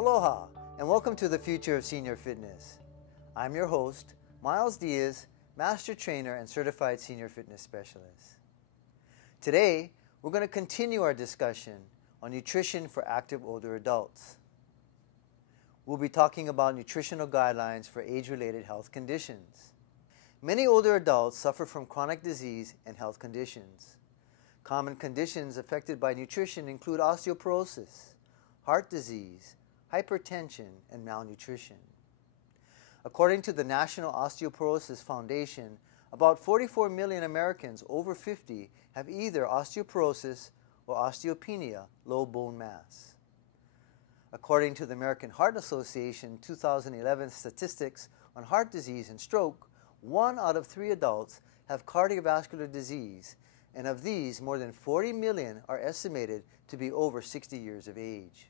Aloha, and welcome to the Future of Senior Fitness. I'm your host, Myles Diaz, Master Trainer and Certified Senior Fitness Specialist. Today, we're going to continue our discussion on nutrition for active older adults. We'll be talking about nutritional guidelines for age-related health conditions. Many older adults suffer from chronic disease and health conditions. Common conditions affected by nutrition include osteoporosis, heart disease, hypertension, and malnutrition. According to the National Osteoporosis Foundation, about 44 million Americans over 50 have either osteoporosis or osteopenia, low bone mass. According to the American Heart Association 2011 statistics on heart disease and stroke, 1 out of 3 adults have cardiovascular disease, and of these, more than 40 million are estimated to be over 60 years of age.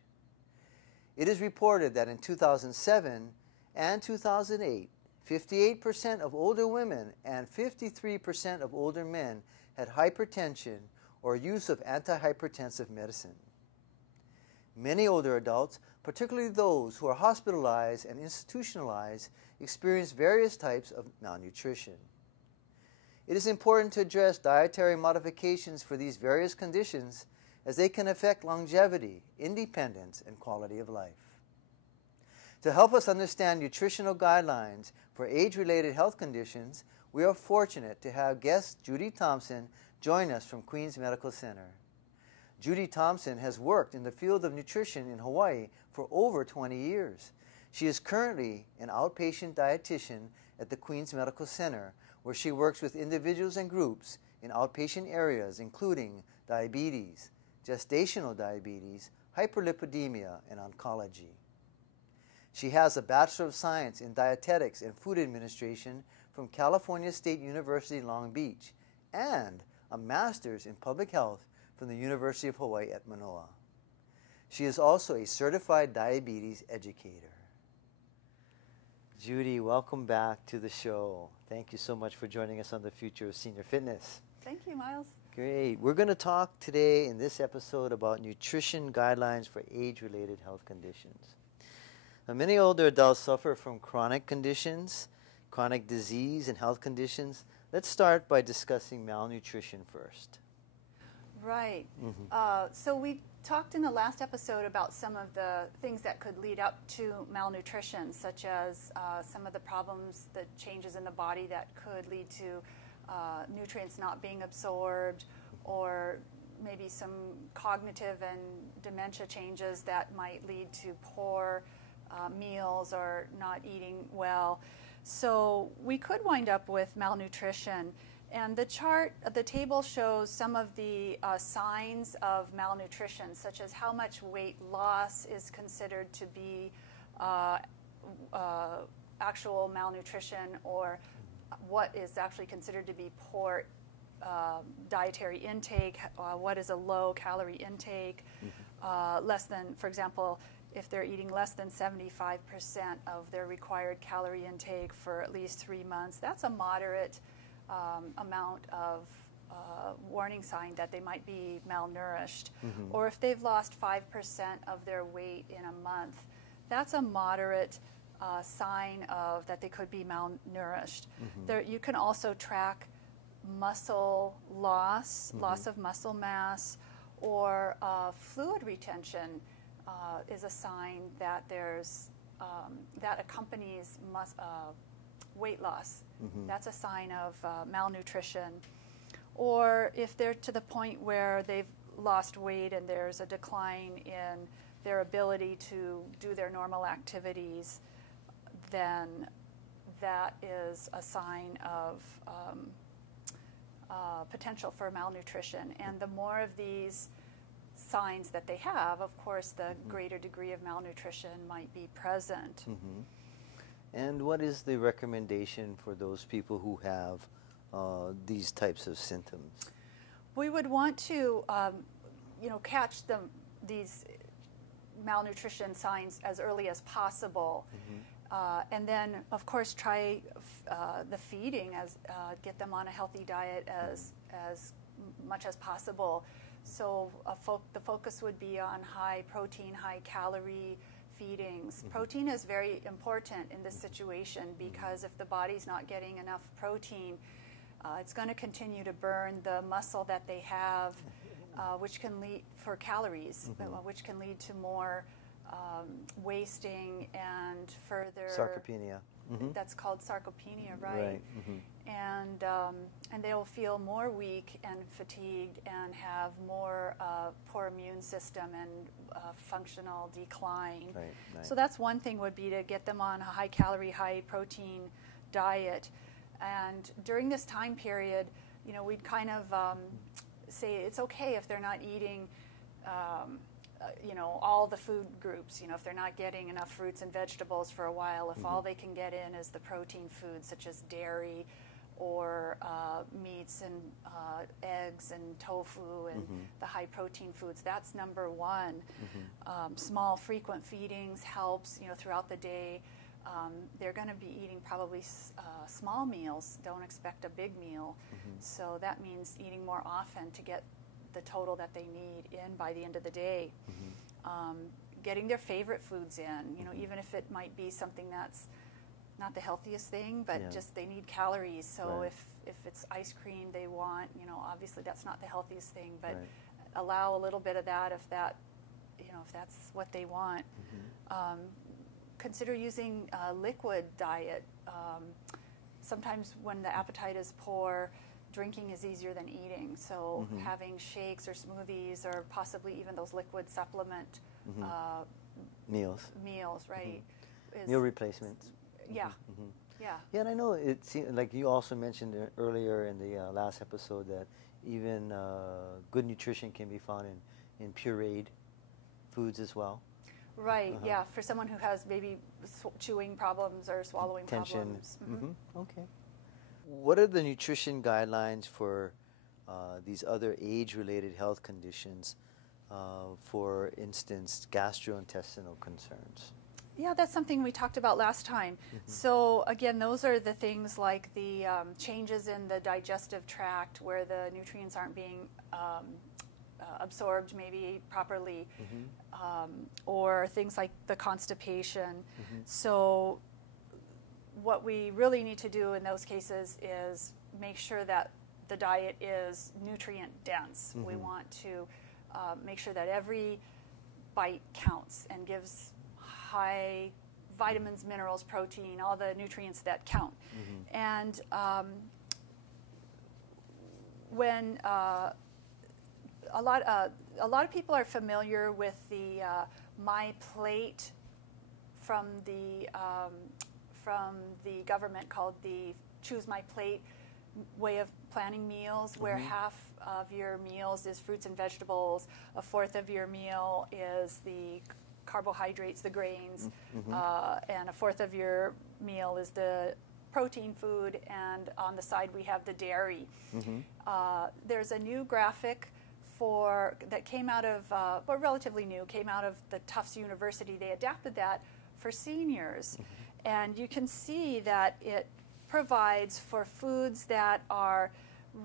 It is reported that in 2007 and 2008, 58% of older women and 53% of older men had hypertension or use of antihypertensive medicine. Many older adults, particularly those who are hospitalized and institutionalized, experience various types of malnutrition. It is important to address dietary modifications for these various conditions as they can affect longevity, independence, and quality of life. To help us understand nutritional guidelines for age-related health conditions, we are fortunate to have guest Judy Thompson join us from Queens Medical Center. Judy Thompson has worked in the field of nutrition in Hawaii for over 20 years. She is currently an outpatient dietitian at the Queens Medical Center, where she works with individuals and groups in outpatient areas including diabetes, gestational diabetes, hyperlipidemia, and oncology. She has a Bachelor of Science in Dietetics and Food Administration from California State University, Long Beach, and a Master's in Public Health from the University of Hawaii at Manoa. She is also a certified diabetes educator. Judy, welcome back to the show. Thank you so much for joining us on the Future of Senior Fitness. Thank you, Myles. Great. We're going to talk today in this episode about nutrition guidelines for age-related health conditions. Now, many older adults suffer from chronic conditions, chronic disease, and health conditions. Let's start by discussing malnutrition first. Right. So we talked in the last episode about some of the things that could lead up to malnutrition, such as some of the problems, the changes in the body that could lead to nutrients not being absorbed, or maybe some cognitive and dementia changes that might lead to poor meals or not eating well. So we could wind up with malnutrition. And the table shows some of the signs of malnutrition, such as how much weight loss is considered to be actual malnutrition, or what is actually considered to be poor dietary intake, what is a low calorie intake, less than, for example, if they're eating less than 75% of their required calorie intake for at least 3 months, that's a moderate amount of warning sign that they might be malnourished. Or if they've lost 5% of their weight in a month, that's a moderate sign of that they could be malnourished. You can also track muscle loss, loss of muscle mass, or fluid retention is a sign that there's that accompanies weight loss. That's a sign of malnutrition. Or if they're to the point where they've lost weight and there's a decline in their ability to do their normal activities, then that is a sign of potential for malnutrition. And the more of these signs that they have, of course, the greater degree of malnutrition might be present. And what is the recommendation for those people who have these types of symptoms? We would want to, catch these malnutrition signs as early as possible, and then, of course, try the feeding, get them on a healthy diet as much as possible. So the focus would be on high protein, high calorie feedings. Protein is very important in this situation because if the body's not getting enough protein, it's going to continue to burn the muscle that they have, which can lead for calories, which can lead to more wasting and further sarcopenia. That's called sarcopenia, right? And they'll feel more weak and fatigued and have more poor immune system and functional decline. Right. So that's one thing, would be to get them on a high calorie, high protein diet. And during this time period, we'd kind of say it's okay if they're not eating all the food groups, if they're not getting enough fruits and vegetables for a while, if all they can get in is the protein foods such as dairy or meats and eggs and tofu and the high protein foods, that's number one. Small frequent feedings helps, throughout the day. They're going to be eating probably small meals. Don't expect a big meal. So that means eating more often to get the total that they need in by the end of the day. Getting their favorite foods in, even if it might be something that's not the healthiest thing, but just they need calories. So if it's ice cream they want, obviously that's not the healthiest thing, but allow a little bit of that if that's what they want. Consider using a liquid diet. Sometimes when the appetite is poor, drinking is easier than eating. So having shakes or smoothies or possibly even those liquid supplement meals, right? Meal replacements. Yeah. Yeah, and I know it seems like you also mentioned earlier in the last episode that even good nutrition can be found in pureed foods as well. Right, yeah, for someone who has maybe chewing problems or swallowing problems. Okay. What are the nutrition guidelines for these other age-related health conditions, for instance, gastrointestinal concerns? Yeah, that's something we talked about last time. So again, those are the things like the changes in the digestive tract where the nutrients aren't being absorbed maybe properly, or things like the constipation. So what we really need to do in those cases is make sure that the diet is nutrient dense. We want to make sure that every bite counts and gives high vitamins, minerals, protein, all the nutrients that count. And when a lot of people are familiar with the My Plate from the government, called the Choose My Plate way of planning meals, where half of your meals is fruits and vegetables, a fourth of your meal is the carbohydrates, the grains, and a fourth of your meal is the protein food, and on the side we have the dairy. There's a new graphic that came out of, relatively new, came out of the Tufts University. They adapted that for seniors. And you can see that it provides for foods that are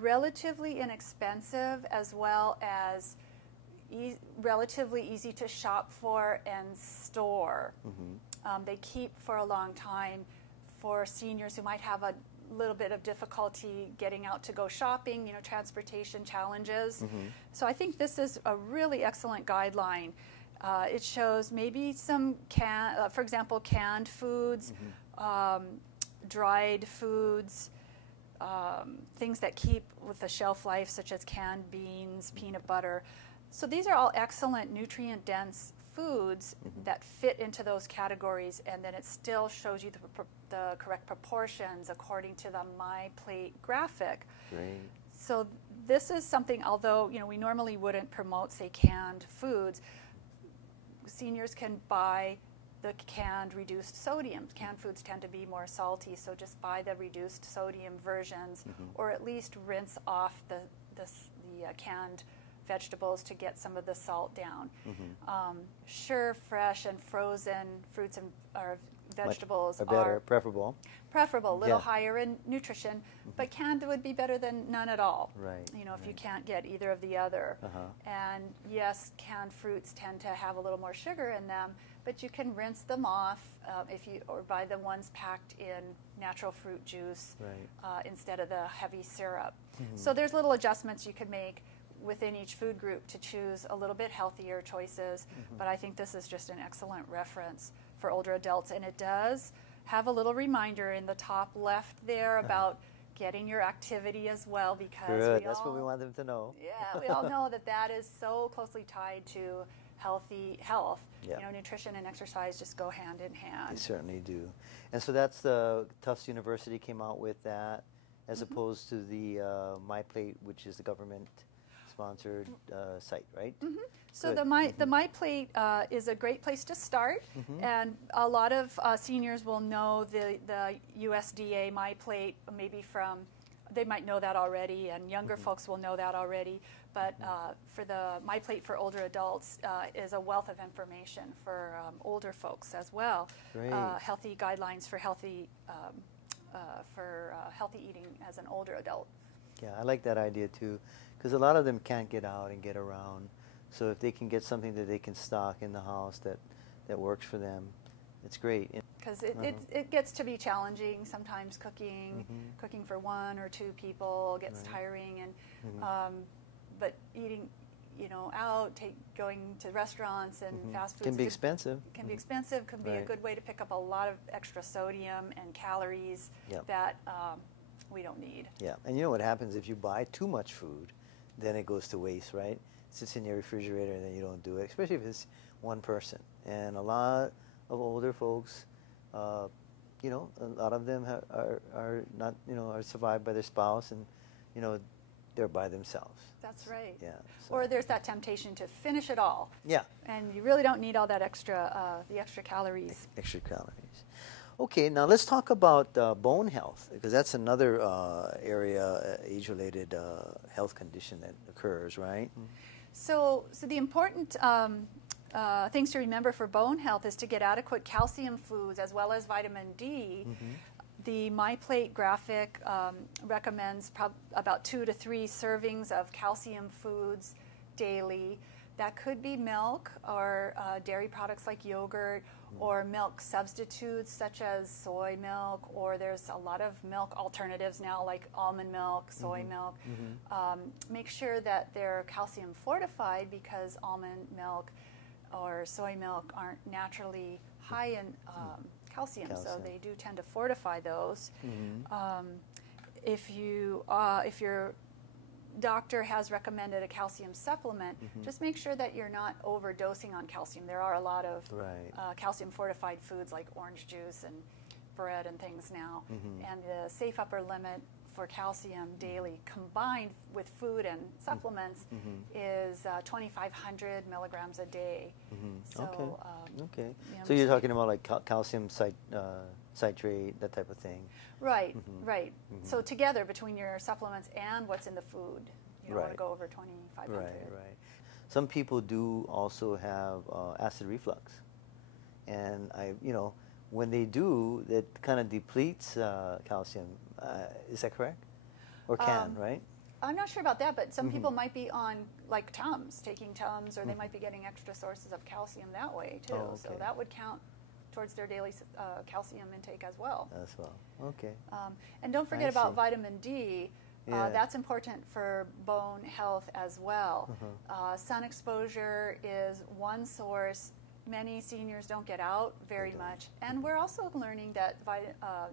relatively inexpensive as well as relatively easy to shop for and store. They keep for a long time for seniors who might have a little bit of difficulty getting out to go shopping, transportation challenges. So I think this is a really excellent guideline. It shows maybe some for example, canned foods, dried foods, things that keep with a shelf life, such as canned beans, peanut butter. So these are all excellent nutrient-dense foods that fit into those categories, and then it still shows you the correct proportions according to the My Plate graphic. Great. So this is something, although we normally wouldn't promote, say, canned foods, seniors can buy the canned reduced sodium. Canned foods tend to be more salty, so just buy the reduced sodium versions, or at least rinse off the canned vegetables to get some of the salt down. Sure, fresh and frozen fruits and vegetables are better, are preferable. a little higher in nutrition, but canned would be better than none at all. Right. You know, if you can't get either of the other. And yes, canned fruits tend to have a little more sugar in them, but you can rinse them off or buy the ones packed in natural fruit juice instead of the heavy syrup. So there's little adjustments you can make within each food group to choose a little bit healthier choices, but I think this is just an excellent reference for older adults, and it does have a little reminder in the top left there about getting your activity as well, because that's what we want them to know. Yeah, we all know that is so closely tied to healthy health. Yeah. You know, nutrition and exercise just go hand in hand. They certainly do. And so that's the Tufts University came out with that, as opposed to the MyPlate, which is the government-sponsored site, right? So the MyPlate is a great place to start, and a lot of seniors will know the USDA MyPlate maybe from, they might know that already, and younger folks will know that already, but for the MyPlate for older adults is a wealth of information for older folks as well. Great. Healthy guidelines for healthy eating as an older adult. Yeah, I like that idea too, because a lot of them can't get out and get around. So if they can get something that they can stock in the house that works for them, it's great. Because it gets to be challenging sometimes. Cooking for one or two people gets tiring, and but eating, you know, out, going to restaurants and fast foods can be expensive. Can be expensive. Can be a good way to pick up a lot of extra sodium and calories that we don't need. Yeah, and you know what happens if you buy too much food, then it goes to waste, right? It sits in your refrigerator and then you don't do it, especially if it's one person. And a lot of older folks, you know, a lot of them are not, you know, are survived by their spouse, and, you know, they're by themselves. That's right. Yeah. So. Or there's that temptation to finish it all. Yeah. And you really don't need all that extra, the extra calories. Extra calories. Okay, now let's talk about bone health, because that's another area, age-related health condition that occurs, right? So the important things to remember for bone health is to get adequate calcium foods as well as vitamin D. The MyPlate graphic recommends about 2 to 3 servings of calcium foods daily. That could be milk or dairy products like yogurt, or milk substitutes such as soy milk, or there's a lot of milk alternatives now like almond milk, soy milk. Make sure that they're calcium fortified, because almond milk or soy milk aren't naturally high in calcium, so they do tend to fortify those. If your doctor has recommended a calcium supplement, just make sure that you're not overdosing on calcium. There are a lot of calcium fortified foods like orange juice and bread and things now, and the safe upper limit for calcium daily combined with food and supplements is 2,500 milligrams a day. So, okay. You know, So you're talking about like calcium citrate, that type of thing. Right, right. So together, between your supplements and what's in the food, you don't want to go over 2,500. Right. Some people do also have acid reflux, and you know, when they do, that kind of depletes calcium. Is that correct? Or right? I'm not sure about that, but some people might be on like Tums, taking Tums, or they might be getting extra sources of calcium that way too. So that would count towards their daily calcium intake as well. Okay. And don't forget about vitamin D. That's important for bone health as well. Sun exposure is one source. Many seniors don't get out very much, and we're also learning that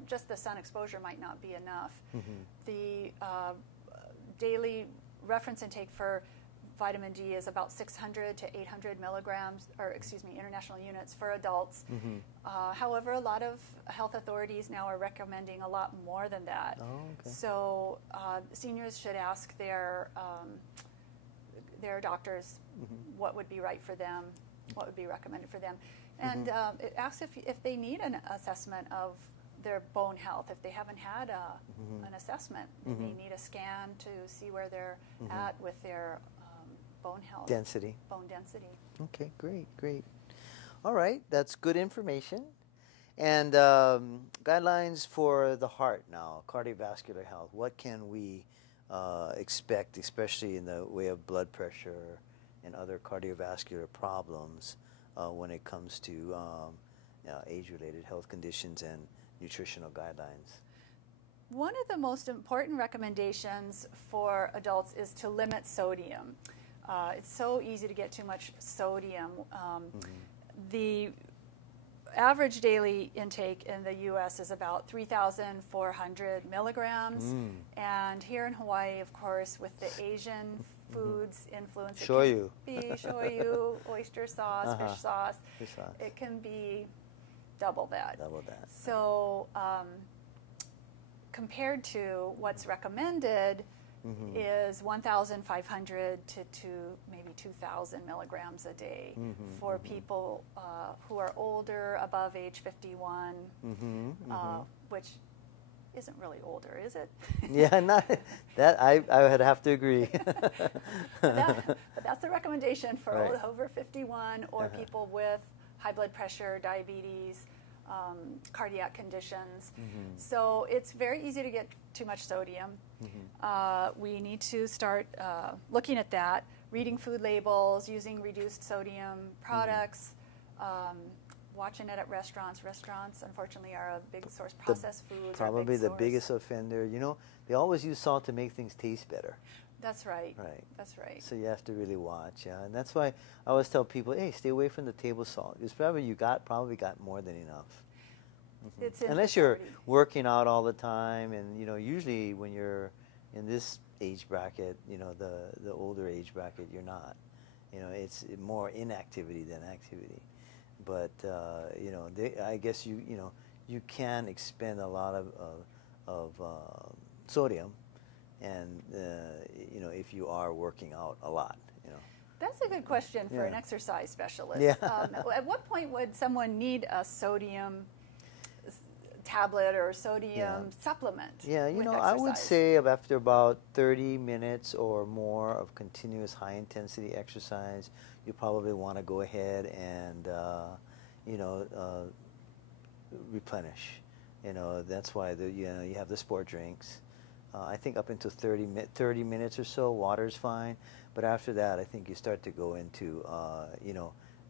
just the sun exposure might not be enough. The daily reference intake for vitamin D is about 600 to 800 milligrams, or excuse me, international units for adults. However, a lot of health authorities now are recommending a lot more than that. So seniors should ask their doctors what would be right for them, what would be recommended for them, and it asks if they need an assessment of their bone health. If they haven't had an assessment, they may need a scan to see where they're at with their bone health. Bone density. Okay, great. All right, that's good information. And guidelines for the heart now, cardiovascular health. What can we expect, especially in the way of blood pressure and other cardiovascular problems when it comes to age-related health conditions and nutritional guidelines? One of the most important recommendations for adults is to limit sodium. It's so easy to get too much sodium. The average daily intake in the U.S. is about 3,400 milligrams. And here in Hawaii, of course, with the Asian foods influence, shoyu, oyster sauce, fish sauce, it can be double that. So compared to what's recommended is 1,500 to maybe 2,000 milligrams a day for people who are older, above age 51, which isn't really older, is it? Yeah, not that. I would have to agree. but that's the recommendation for over 51 or people with high blood pressure, diabetes, cardiac conditions. So it's very easy to get too much sodium. We need to start looking at that, reading food labels, using reduced sodium products, watching it at restaurants. Restaurants, unfortunately, are a big source. Processed foods probably the biggest offender. You know, they always use salt to make things taste better. That's right. That's right. So you have to really watch, and that's why I always tell people, hey, stay away from the table salt. It's probably probably got more than enough. Unless you're working out all the time, and usually when you're in this age bracket, the older age bracket, you're not. It's more inactivity than activity. But I guess you can expend a lot of sodium, and if you are working out a lot. That's a good question for an exercise specialist. At what point would someone need a sodium tablet or sodium supplement? I would say after about 30 minutes or more of continuous high intensity exercise, you probably want to go ahead and replenish. That's why you have the sport drinks. I think up until 30 minutes or so, water's fine. But after that, I think you start to go into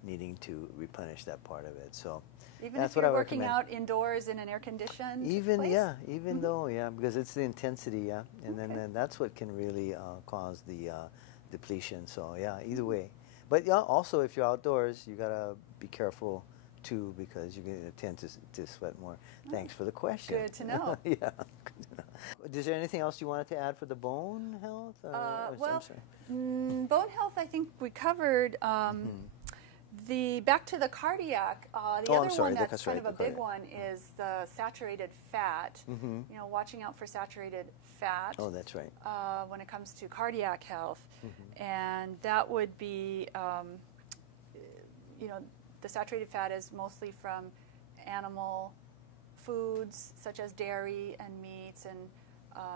needing to replenish that part of it. So even if you're working out indoors in an air-conditioned place? Even though, because it's the intensity, and then that's what can really cause the depletion. So either way. But also if you're outdoors, you gotta be careful too, because you're going to tend to sweat more. Thanks for the question. Good to know. Good to know. Is there anything else you wanted to add for the bone health? Bone health, I think we covered. Back to the cardiac, the other one that's kind of a big one is the saturated fat. Watching out for saturated fat. Oh, that's right. When it comes to cardiac health, and that would be, the saturated fat is mostly from animal foods such as dairy and meats, and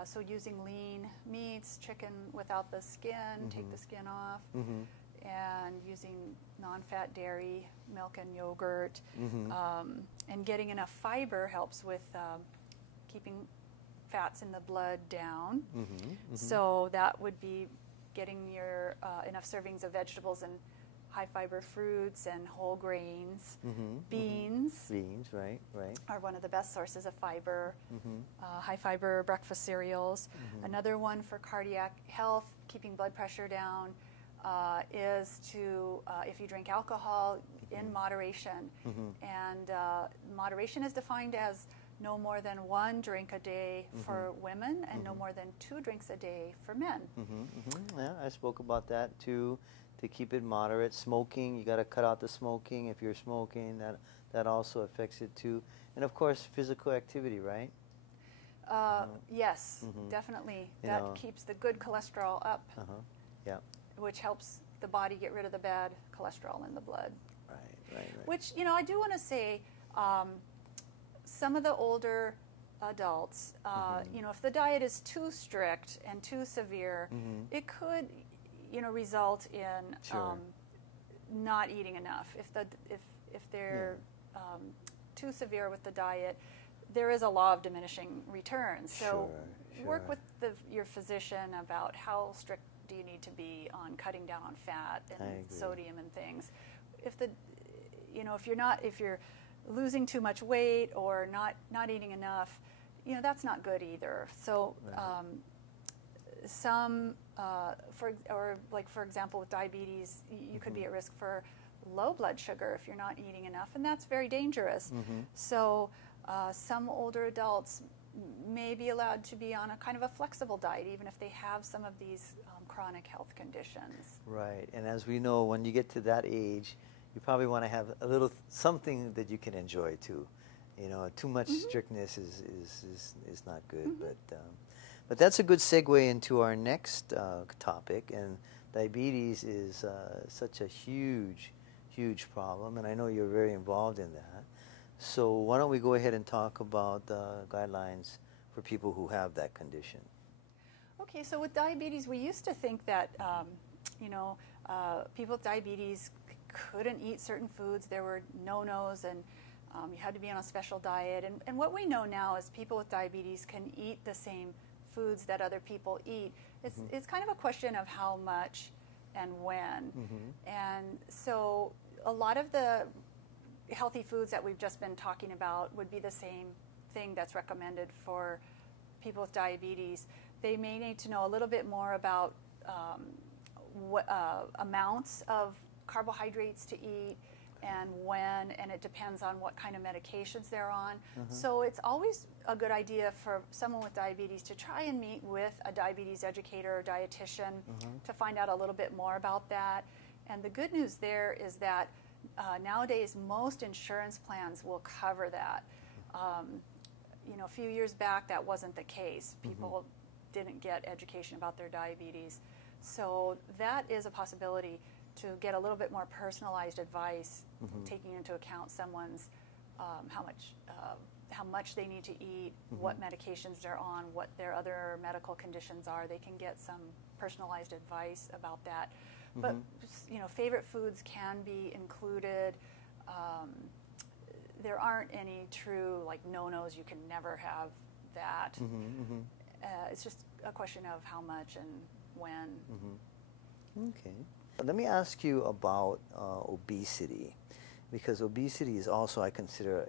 so using lean meats, chicken without the skin, take the skin off. And using non-fat dairy, milk and yogurt, and getting enough fiber helps with keeping fats in the blood down. So that would be getting your enough servings of vegetables and high-fiber fruits and whole grains. Beans, right, are one of the best sources of fiber. High-fiber breakfast cereals. Another one for cardiac health, keeping blood pressure down, is to, if you drink alcohol, in moderation. And moderation is defined as no more than 1 drink a day for women and no more than 2 drinks a day for men. Yeah, I spoke about that too, to keep it moderate. Smoking, you got to cut out the smoking. If you're smoking, that also affects it too. And of course, physical activity, right? Yes, definitely. That keeps the good cholesterol up. Which helps the body get rid of the bad cholesterol in the blood. Right. Which, I do want to say, some of the older adults, if the diet is too strict and too severe, it could, result in not eating enough. If they're too severe with the diet, there is a law of diminishing returns. So work with your physician about how strict do you need to be on cutting down on fat and sodium and things. If the, if you're losing too much weight or not eating enough, that's not good either. So for example, with diabetes, you could be at risk for low blood sugar if you're not eating enough, and that's very dangerous. So some older adults may be allowed to be on a kind of a flexible diet, even if they have some of these chronic health conditions. Right, and as we know, when you get to that age, you probably want to have a little something that you can enjoy too. Too much strictness is not good. But that's a good segue into our next topic, and diabetes is such a huge problem, and I know you're very involved in that. So why don't we go ahead and talk about the guidelines for people who have that condition? Okay, so with diabetes, we used to think that people with diabetes couldn't eat certain foods. There were no-nos, and you had to be on a special diet. And what we know now is people with diabetes can eat the same foods that other people eat. It's kind of a question of how much and when. And so a lot of the healthy foods that we've just been talking about would be the same thing that's recommended for people with diabetes. They may need to know a little bit more about what amounts of carbohydrates to eat and when, and it depends on what kind of medications they're on. So it's always a good idea for someone with diabetes to try and meet with a diabetes educator or dietitian to find out a little bit more about that. And the good news there is that nowadays most insurance plans will cover that. A few years back that wasn't the case. People didn't get education about their diabetes. So that is a possibility to get a little bit more personalized advice, taking into account someone's how much they need to eat, what medications they're on, what their other medical conditions are. They can get some personalized advice about that. But favorite foods can be included. There aren't any true no-nos. You can never have that. It's just a question of how much and when. Okay. Let me ask you about obesity, because obesity is also, I consider,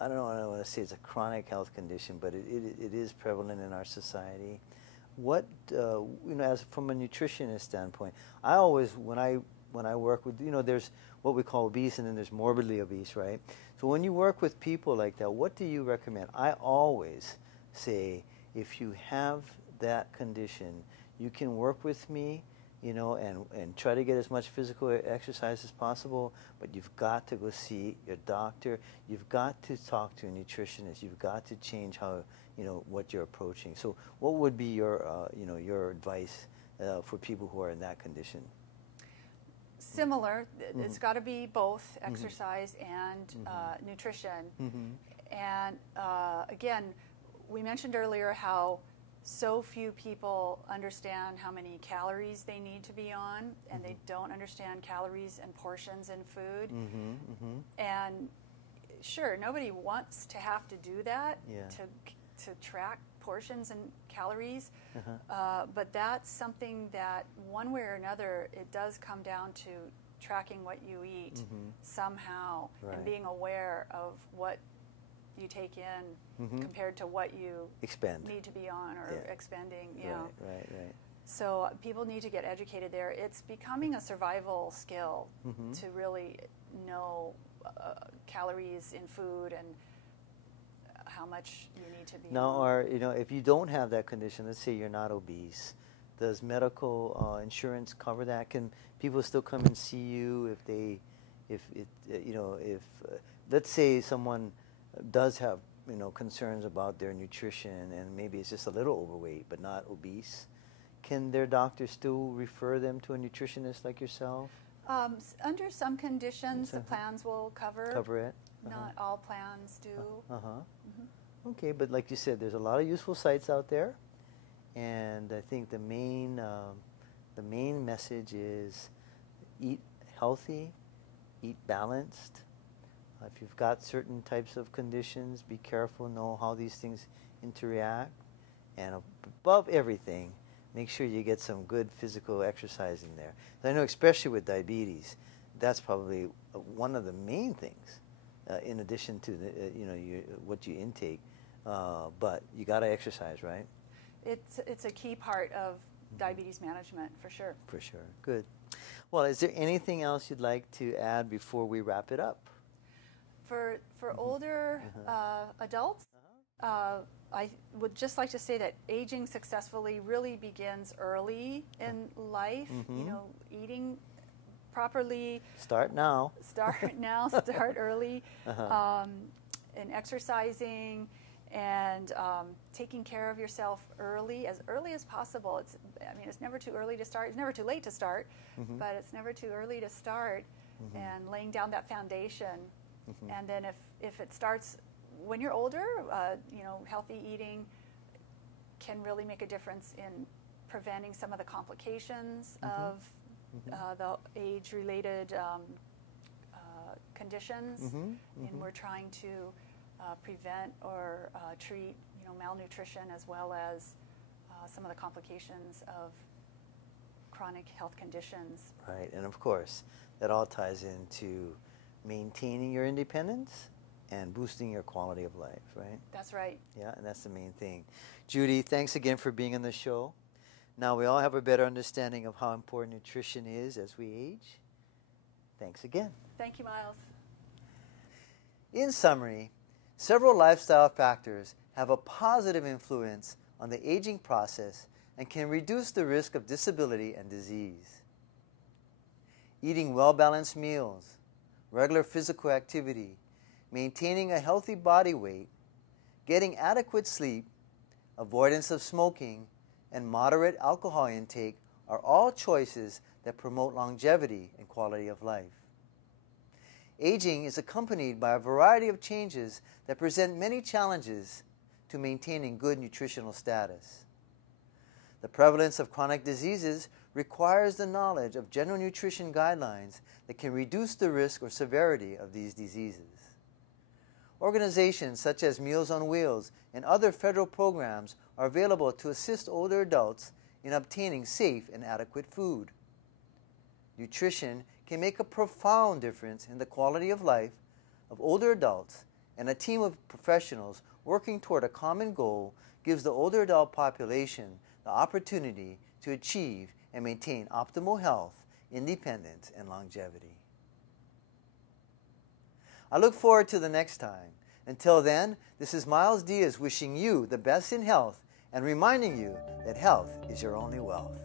I don't want to say it's a chronic health condition, but it is prevalent in our society. What, as from a nutritionist standpoint, I always, when I work with, there's what we call obese and then there's morbidly obese, right? So when you work with people like that, what do you recommend? I always say, if you have that condition, you can work with me, and try to get as much physical exercise as possible, but you've got to go see your doctor. You've got to talk to a nutritionist. You've got to change how, what you're approaching. So what would be your, your advice for people who are in that condition? Similar. It's got to be both exercise and nutrition. And again, we mentioned earlier how so few people understand how many calories they need to be on, and they don't understand calories and portions in food. And sure, nobody wants to have to do that, to track portions and calories, but that's something that one way or another, it does come down to tracking what you eat somehow, and being aware of what you take in compared to what you need to be on or expending. Right. So people need to get educated there. It's becoming a survival skill to really know calories in food and how much you need to be on. If you don't have that condition, let's say you're not obese, does medical insurance cover that? Can people still come and see you if let's say someone does have concerns about their nutrition and maybe it's just a little overweight but not obese, can their doctor still refer them to a nutritionist like yourself? Under some conditions, the plans will cover it. Not all plans do. Okay, but like you said, there's a lot of useful sites out there, and I think the main message is eat healthy, eat balanced. If you've got certain types of conditions, be careful, know how these things interact. And above everything, make sure you get some good physical exercise in there. I know especially with diabetes, that's probably one of the main things, in addition to the, what you intake. But you got to exercise, right? It's a key part of diabetes management, for sure. For sure. Good. Well, is there anything else you'd like to add before we wrap it up? For older adults, I would just like to say that aging successfully really begins early in life. Eating properly. Start now. Start now. Start early. And exercising and taking care of yourself early as possible. It's never too early to start. It's never too late to start, but it's never too early to start. And laying down that foundation. And then if it starts when you're older, healthy eating can really make a difference in preventing some of the complications of the age-related conditions. And we're trying to prevent or treat malnutrition as well as some of the complications of chronic health conditions. Right, and of course, that all ties into maintaining your independence and boosting your quality of life, right? That's right. Yeah, and that's the main thing. Judy, thanks again for being on the show. Now we all have a better understanding of how important nutrition is as we age. Thanks again. Thank you, Myles. In summary, several lifestyle factors have a positive influence on the aging process and can reduce the risk of disability and disease. Eating well-balanced meals, regular physical activity, maintaining a healthy body weight, getting adequate sleep, avoidance of smoking, and moderate alcohol intake are all choices that promote longevity and quality of life. Aging is accompanied by a variety of changes that present many challenges to maintaining good nutritional status. The prevalence of chronic diseases requires the knowledge of general nutrition guidelines that can reduce the risk or severity of these diseases. Organizations such as Meals on Wheels and other federal programs are available to assist older adults in obtaining safe and adequate food. Nutrition can make a profound difference in the quality of life of older adults, and a team of professionals working toward a common goal gives the older adult population the opportunity to achieve and maintain optimal health, independence, and longevity. I look forward to the next time. Until then, this is Myles Diaz wishing you the best in health and reminding you that health is your only wealth.